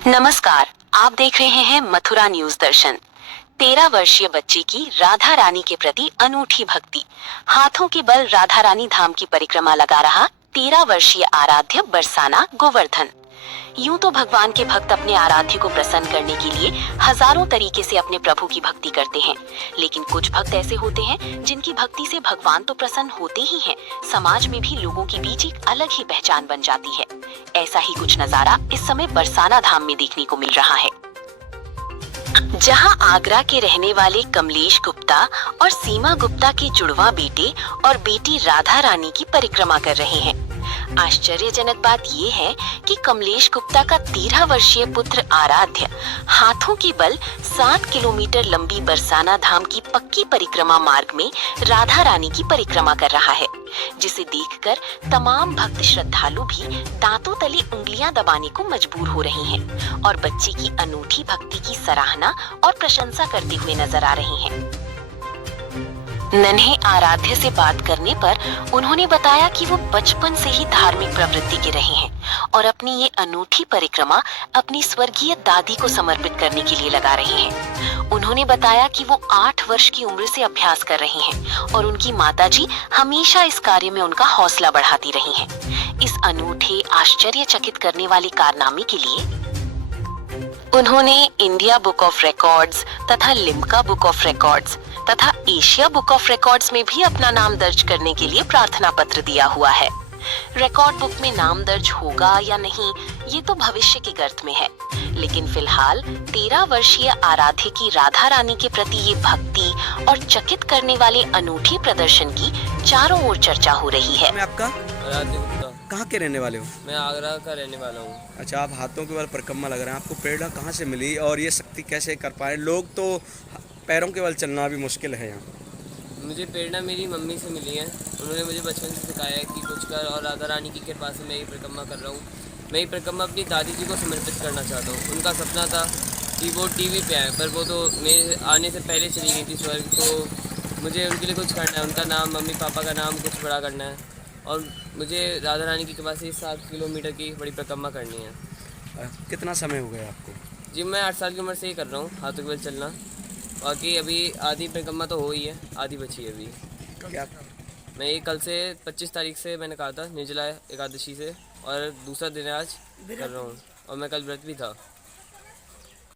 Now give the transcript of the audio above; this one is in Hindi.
नमस्कार, आप देख रहे हैं मथुरा न्यूज दर्शन। 13 वर्षीय बच्चे की राधा रानी के प्रति अनूठी भक्ति। हाथों के बल राधा रानी धाम की परिक्रमा लगा रहा 13 वर्षीय आराध्य बरसाना गोवर्धन। यूं तो भगवान के भक्त अपने आराध्य को प्रसन्न करने के लिए हजारों तरीके से अपने प्रभु की भक्ति करते हैं, लेकिन कुछ भक्त ऐसे होते हैं जिनकी भक्ति से भगवान तो प्रसन्न होते ही हैं, समाज में भी लोगों के बीच एक अलग ही पहचान बन जाती है। ऐसा ही कुछ नजारा इस समय बरसाना धाम में देखने को मिल रहा है, जहां आगरा के रहने वाले कमलेश गुप्ता और सीमा गुप्ता के जुड़वा बेटे और बेटी राधा रानी की परिक्रमा कर रहे हैं। आश्चर्यजनक बात ये है कि कमलेश गुप्ता का 13 वर्षीय पुत्र आराध्य हाथों के बल 7 किलोमीटर लंबी बरसाना धाम की पक्की परिक्रमा मार्ग में राधा रानी की परिक्रमा कर रहा है, जिसे देखकर तमाम भक्त श्रद्धालु भी दांतों तले उंगलियां दबाने को मजबूर हो रहे हैं और बच्चे की अनूठी भक्ति की सराहना और प्रशंसा करते हुए नजर आ रहे हैं। नन्हे आराध्य से बात करने पर उन्होंने बताया कि वो बचपन से ही धार्मिक प्रवृत्ति के रहे हैं और अपनी ये अनूठी परिक्रमा अपनी स्वर्गीय दादी को समर्पित करने के लिए लगा रहे हैं। उन्होंने बताया कि वो 8 वर्ष की उम्र से अभ्यास कर रहे हैं और उनकी माताजी हमेशा इस कार्य में उनका हौसला बढ़ाती रही हैं। इस अनूठे आश्चर्यचकित करने वाले कारनामे के लिए उन्होंने इंडिया बुक ऑफ रिकॉर्ड्स तथा लिम्का बुक ऑफ रिकॉर्ड्स तथा एशिया बुक ऑफ रिकॉर्ड्स में भी अपना नाम दर्ज करने के लिए प्रार्थना पत्र दिया हुआ है। रिकॉर्ड बुक में नाम दर्ज होगा या नहीं, ये तो भविष्य की गर्त में है, लेकिन फिलहाल 13 वर्षीय आराध्य की राधा रानी के प्रति ये भक्ति और चकित करने वाले अनूठे प्रदर्शन की चारों ओर चर्चा हो रही है। मैं आपका कहाँ के रहने वाले हो? मैं आगरा का रहने वाला हूँ। अच्छा, आप हाथों के बल परिक्रमा लग रहे हैं, आपको प्रेरणा कहाँ से मिली और ये शक्ति कैसे कर पाए? लोग तो पैरों के बल चलना भी मुश्किल है यहाँ। मुझे प्रेरणा मेरी मम्मी से मिली है। उन्होंने मुझे बचपन से सिखाया है कि कुछ कर, और राधा रानी की कृपा से मैं ये परिक्रमा कर रहा हूँ। मैं ये परिक्रमा अपनी दादी जी को समर्पित करना चाहता हूँ। उनका सपना था कि वो टीवी पे आए, पर वो तो मेरे आने से पहले चली गई थी स्वर्ग, तो मुझे उनके लिए कुछ करना है, उनका नाम, मम्मी पापा का नाम कुछ बड़ा करना है और मुझे राधा रानी की कृपा से 7 किलोमीटर की बड़ी परिक्रमा करनी है। कितना समय हो गया आपको? जी, मैं 8 साल की उम्र से ही कर रहा हूँ हाथों के बल चलना। बाकी अभी आधी परिक्रमा तो हो ही है, आधी बची है अभी। क्या? मैं ये कल से 25 तारीख से मैंने कहा था, निर्जला एकादशी से, और दूसरा दिन आज कर रहा हूँ और मैं कल व्रत भी था।